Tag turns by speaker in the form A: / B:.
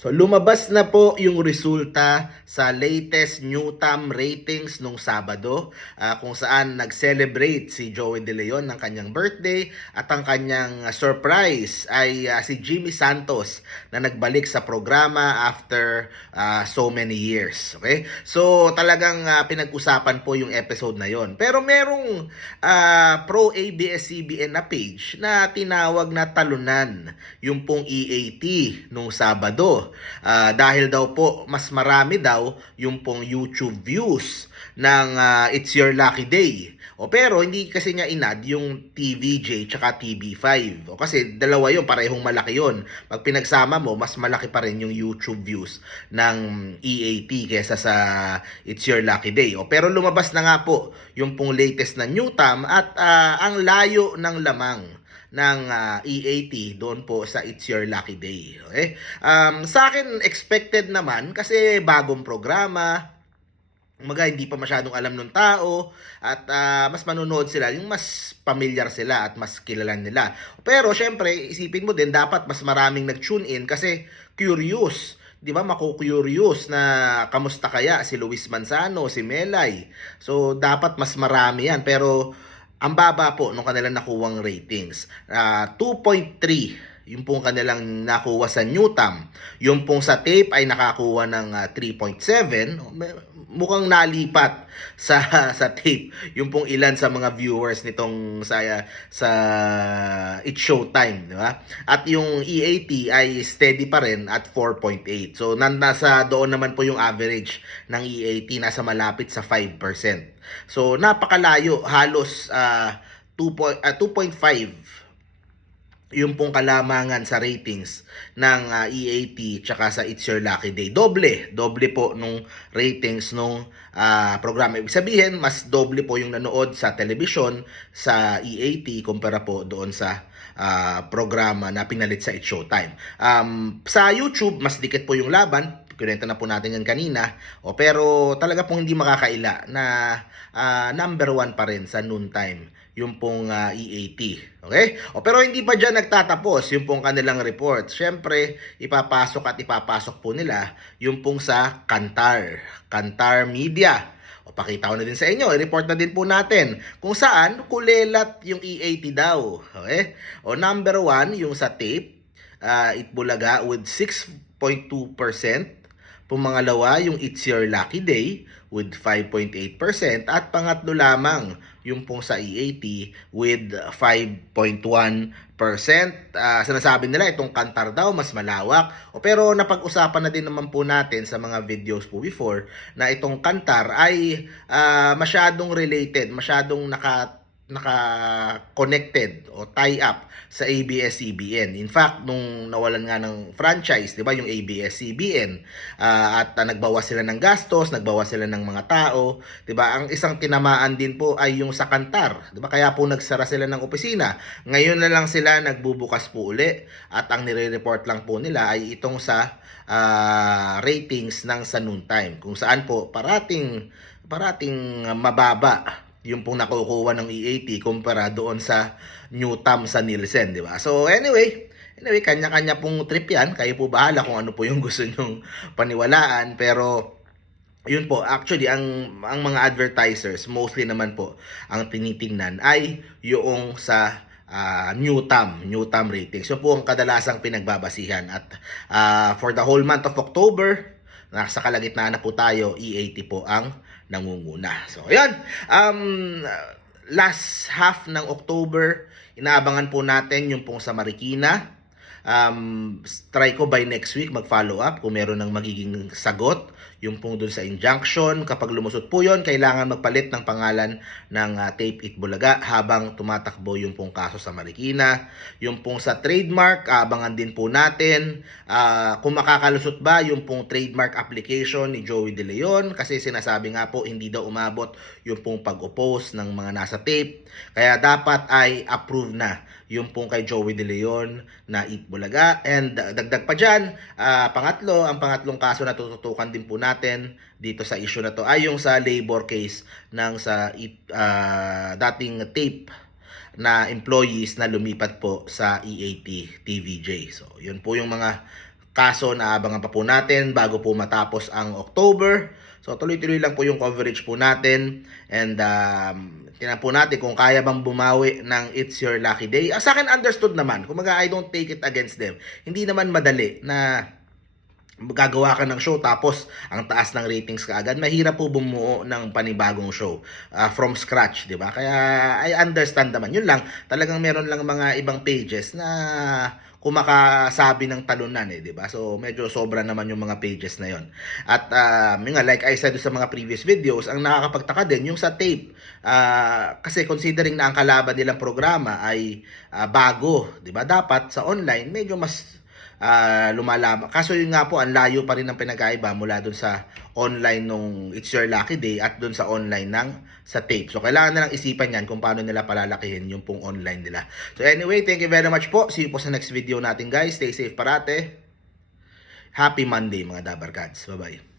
A: So lumabas na po yung resulta sa latest Newtam ratings nung Sabado ah, kung saan nag-celebrate si Joey De Leon ng kanyang birthday at ang kanyang ah, surprise ay ah, si Jimmy Santos na nagbalik sa programa after ah, so many years. Okay? So talagang ah, pinag-usapan po yung episode na yon. Pero merong ah, pro ABS-CBN na page na tinawag na talunan yung pong EAT nung Sabado. Ah, dahil daw po mas marami daw yung pong YouTube views ng ah, It's Your Lucky Day. O pero hindi kasi niya inad yung TVJ tsaka TV5. O kasi dalawa yun, parehong malaki yun. Pag pinagsama mo, mas malaki pa rin yung YouTube views ng EAT kesa sa It's Your Lucky Day. O pero lumabas na nga po yung pong latest na Newtam at ah, ang layo ng lamang ng ah, EAT doon po sa It's Your Lucky Day. Okay? Um, sa akin, expected naman kasi bagong programa, mga hindi pa masyadong alam ng tao at ah, mas manonood sila yung mas pamilyar sila at mas kilala nila. Pero syempre, isipin mo din dapat mas maraming nag-tune in kasi curious. 'Di ba? Mako-curious na kamusta kaya si Luis Manzano, si Melay. So dapat mas marami 'yan pero ang baba po nung kanilang nakuwang ratings. Ah, 2.3 yung pong kanilang nakuha sa Newtam. Yung pong sa tape ay nakakuha ng ah, 3.7. May- Mukhang nalipat sa sa tape yung pong ilan sa mga viewers nitong sa sa It's Showtime, di ba? At yung EAT ay steady pa rin at 4.8. So nasa doon naman po yung average ng EAT nasa malapit sa 5%. So napakalayo, halos 2 po- ah, 2.5 yung pong kalamangan sa ratings ng ah, EAT tsaka sa It's Your Lucky Day. Doble, doble po nung ratings nung ah, programa. Ibig sabihin, mas doble po yung nanood sa television sa EAT kumpara po doon sa ah, programa na pinalit sa It's Showtime. Um, sa YouTube, mas dikit po yung laban. Kinenta na po natin yan kanina. O, pero talaga pong hindi makakaila na ah, number one pa rin sa noontime yung pong ah, EAT. Okay? O pero hindi pa dyan nagtatapos yung pong kanilang report. Siyempre, ipapasok at ipapasok po nila yung pong sa Kantar. Kantar Media. O pakita ko na din sa inyo, i-report na din po natin kung saan kulelat yung EAT daw. Okay? O number one, yung sa tape, uh, Itbulaga with 6.2%. Pumangalawa, yung It's Your Lucky Day with 5.8% at pangatlo lamang yung pong sa EAT with 5.1%. Ah, sinasabi nila itong kantar daw mas malawak. O pero napag-usapan na din naman po natin sa mga videos po before na itong kantar ay ah, masyadong related, masyadong naka naka-connected o tie-up sa ABS-CBN. In fact, nung nawalan nga ng franchise, 'di ba, yung ABS-CBN, ah, at ah, nagbawas sila ng gastos, nagbawas sila ng mga tao, 'di ba? Ang isang tinamaan din po ay yung sa Kantar, 'di ba? Kaya po nagsara sila ng opisina. Ngayon na lang sila nagbubukas po uli at ang nire-report lang po nila ay itong sa ah, ratings ng sa noontime kung saan po parating parating mababa yung pong nakukuha ng EAT kumpara doon sa Newtam sa Nielsen, di ba? So anyway, anyway, kanya-kanya pong trip yan. Kayo po bahala kung ano po yung gusto nyong paniwalaan. Pero yun po, actually, ang, ang mga advertisers, mostly naman po, ang tinitingnan ay yung sa ah, Newtam, Newtam ratings. Yun po ang kadalasang pinagbabasihan. At ah, for the whole month of October, nasa kalagitnaan na po tayo, EAT po ang nangunguna. So, ayan. Um, last half ng October, inaabangan po natin yung pong sa Marikina. Um, try ko by next week mag-follow up kung meron ng magiging sagot yung pong dun sa injunction. Kapag lumusot po yon kailangan magpalit ng pangalan ng ah, Tape It Bulaga habang tumatakbo yung pong kaso sa Marikina. Yung pong sa trademark, abangan din po natin ah, kung makakalusot ba yung pong trademark application ni Joey De Leon kasi sinasabi nga po hindi daw umabot yung pong pag-oppose ng mga nasa tape. Kaya dapat ay approve na yung pong kay Joey De Leon na Eat Bulaga. And uh, dagdag pa dyan, ah, pangatlo, ang pangatlong kaso na tututukan din po natin dito sa issue na to ay yung sa labor case ng sa ah, dating tape na employees na lumipat po sa EAT TVJ. So, yun po yung mga Kaso naabangan pa po natin bago po matapos ang October. So tuloy-tuloy lang po yung coverage po natin and um, tingnan po natin kung kaya bang bumawi ng It's Your Lucky Day. Ah, sa akin understood naman. Kumaga I don't take it against them. Hindi naman madali na gagawa ka ng show tapos ang taas ng ratings ka agad mahirap po bumuo ng panibagong show ah, from scratch di ba? Kaya I understand naman. Yun lang talagang meron lang mga ibang pages na kumakasabi ng talunan eh di ba? So medyo sobra naman yung mga pages na yon at yun nga like I said sa mga previous videos ang nakakapagtaka din yung sa tape Ah, kasi considering na ang kalaban nilang programa ay ah, bago di ba? Dapat sa online medyo mas ah lumalaman. Kaso yun nga po, ang layo pa rin ng pinagkaiba mula dun sa online nung It's Your Lucky Day at dun sa online ng sa tape. So, kailangan na lang isipan yan kung paano nila palalakihin yung pong online nila. So, anyway, thank you very much po. See you po sa next video natin, guys. Stay safe parate. Happy Monday, mga Dabar Gods. Bye-bye.